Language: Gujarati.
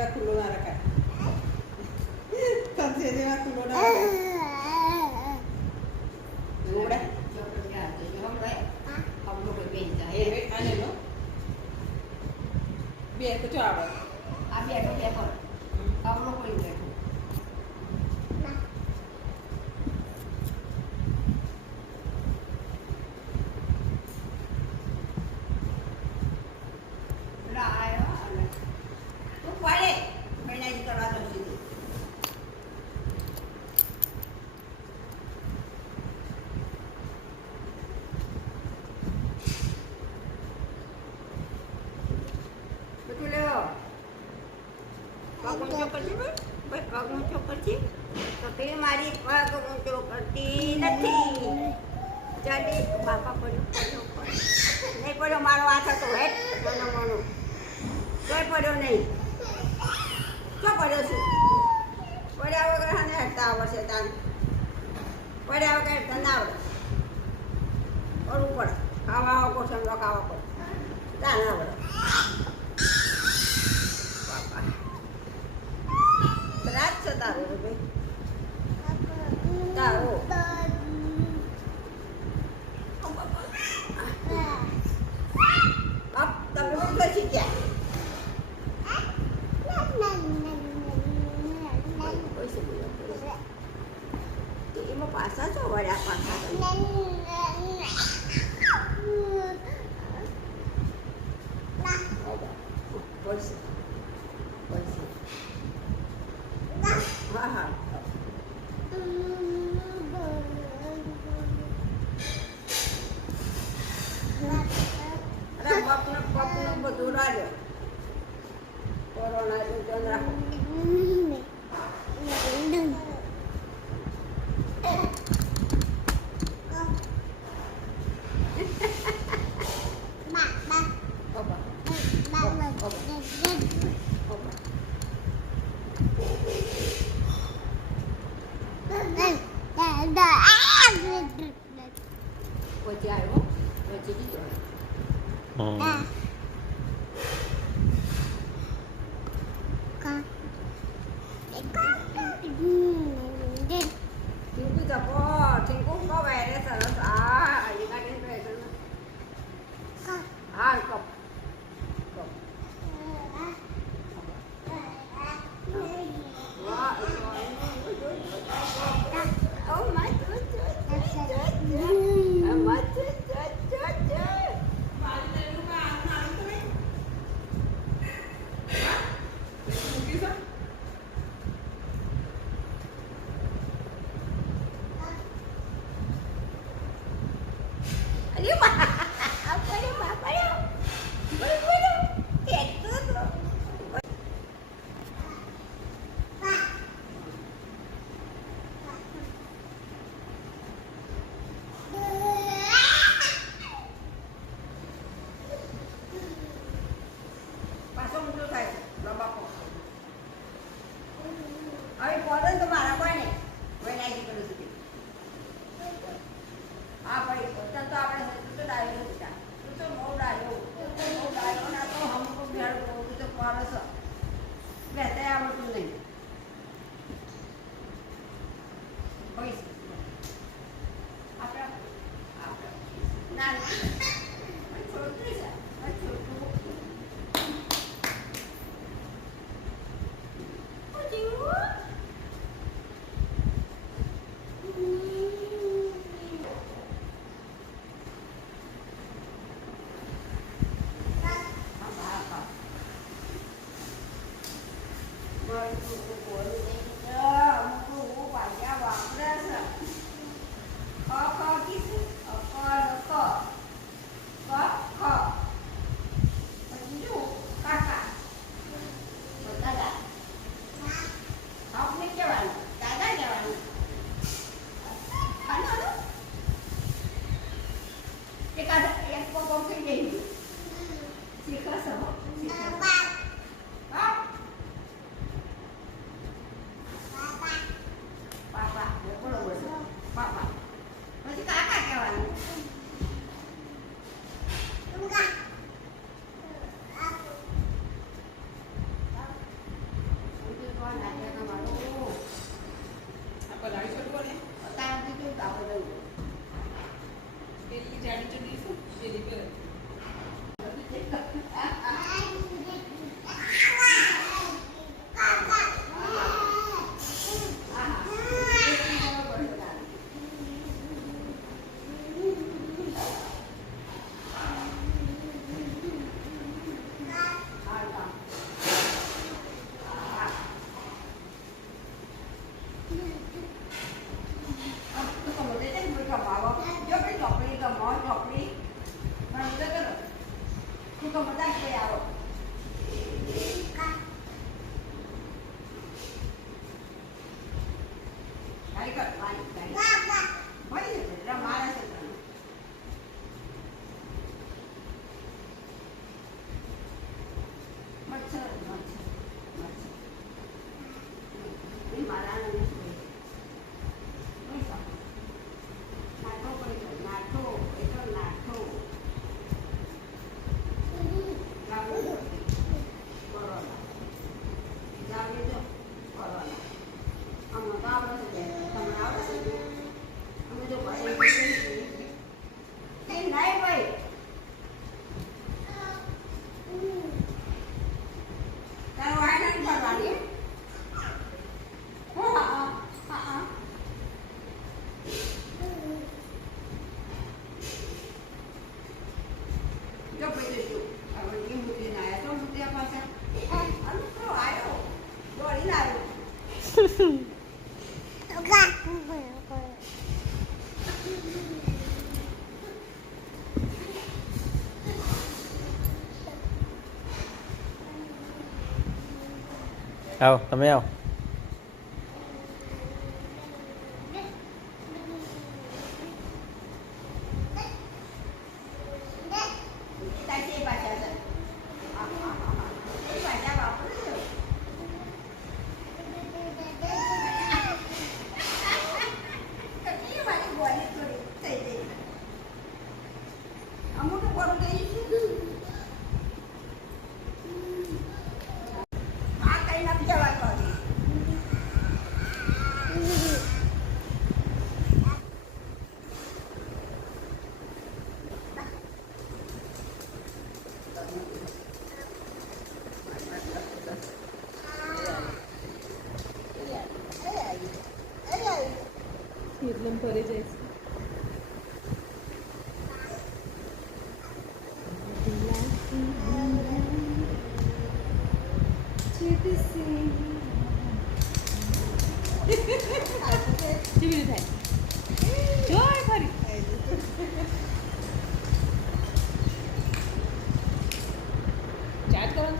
જેવા ખુલ્લો ના રખાય. કંસે જેવા ખુલ્લો ના રખાય. જોડે ચોકડ ગયા તો જો હમણે હમ લોકો બેન જાય એ આને લો બે તો જો આવે આ બે તો બે પર હમ લોકો ઈ બેઠો મારી પગ ઊંચો કરતી નથી. ચાલી બાપા પડ્યો નહીં પડ્યો મારો હાથ હતો હેઠ નાનો મોનો કોઈ પડ્યો નહીં. શું પડ્યો છું? પડ્યા વગર હાને હેઠતા આવડશે તાન પડ્યા વગર હેઠતા ના આવડે. કરવું પડે ખાવા આવો કોસમડો ખાવા પડે તાન આવડે. બાપા ત્રાસ છે તારો ભાઈ તારો. તમે ઊંઘ શીખ્યા એમાં પાછા છો વળ્યા પાછા હા હા પગનું બધું રાજો કોરોના ધ્યાન રાખો. પછી આવ્યો પછી બીજો આવો તમે આવો. તારી ભાષા છે એ ભાષા વાપરું છું. એ મારી બોલી થોડી થઈ ગઈ. અમુક બોલું ગઈ આ કઈ નથી જવાતો હજી. એકદમ ફરી જાય છે. કેવી રીતે થાય જોય ફરી ચાર્જ કરવાનું